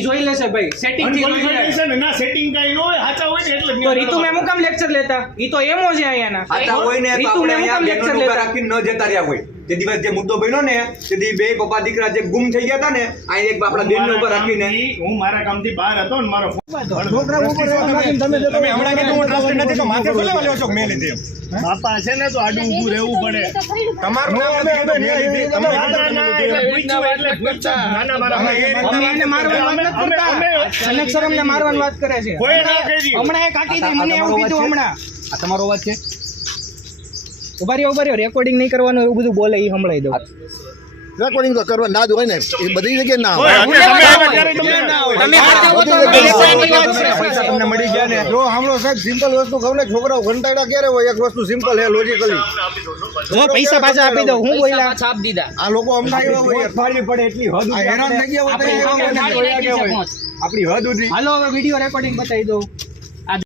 જોઈ લેશે ભાઈ સેટિંગ ના સેટિંગ કઈ ન હોય સાચા હોય ને એટલે તો રીતુ મેં મુકામ લેક્ચર લેતા ઈ તો એમો છે અહીંયાના સાચા હોય ને તો આપણે અહીંયા લેક્ચર લેતા રાખીને ન જતા રહ્યા હોય તે દિવસ જે મુદ્દો બન્યો ને તેથી બે પપ્પા દીકરા જે ગુમ થઈ ગયા હતા ને આ એક આપણા બેન ઉપર રાખીને હું મારા કામથી બહાર હતો ને મારો છોકરા ઉપર તમે હમણાં કીધું હું ટ્રસ્ટ નથી તો માથે શું લેવા લ્યો છો મેં લીધી બાપા છે ને તો આડું ઊભું રહેવું પડે તમારું નામ નથી કીધું મેં લીધી તમે અનેક્ષરમને મારવાની વાત કરે છે હમણાં એ કાકી હતી મને એવું કીધું હમણાં આ તમારો અવાજ છે ઉભા રહ્યો રેકોર્ડિંગ નહીં કરવાનું એવું બધું બોલે એ સંભળાઈ દો રેકોર્ડિંગ તો કરવા ના જ હોય ને એ બધી જગ્યાએ ના હોય તમને મળી ગયા ને જો હમણો સાહેબ સિમ્પલ વસ્તુ કહું ને છોકરાઓ ઘંટાડા ક્યારે હોય એક વસ્તુ સિમ્પલ હે લોજિકલી જો પૈસા પાછા આપી દો હું બોલ્યા છાપ દીધા આ લોકો અમદાવાદ હોય અઠવાડિયે પડે એટલી હદ હેરાન થઈ ગયા હોય આપણી હદ સુધી હાલો હવે વિડિયો રેકોર્ડિંગ બતાવી દો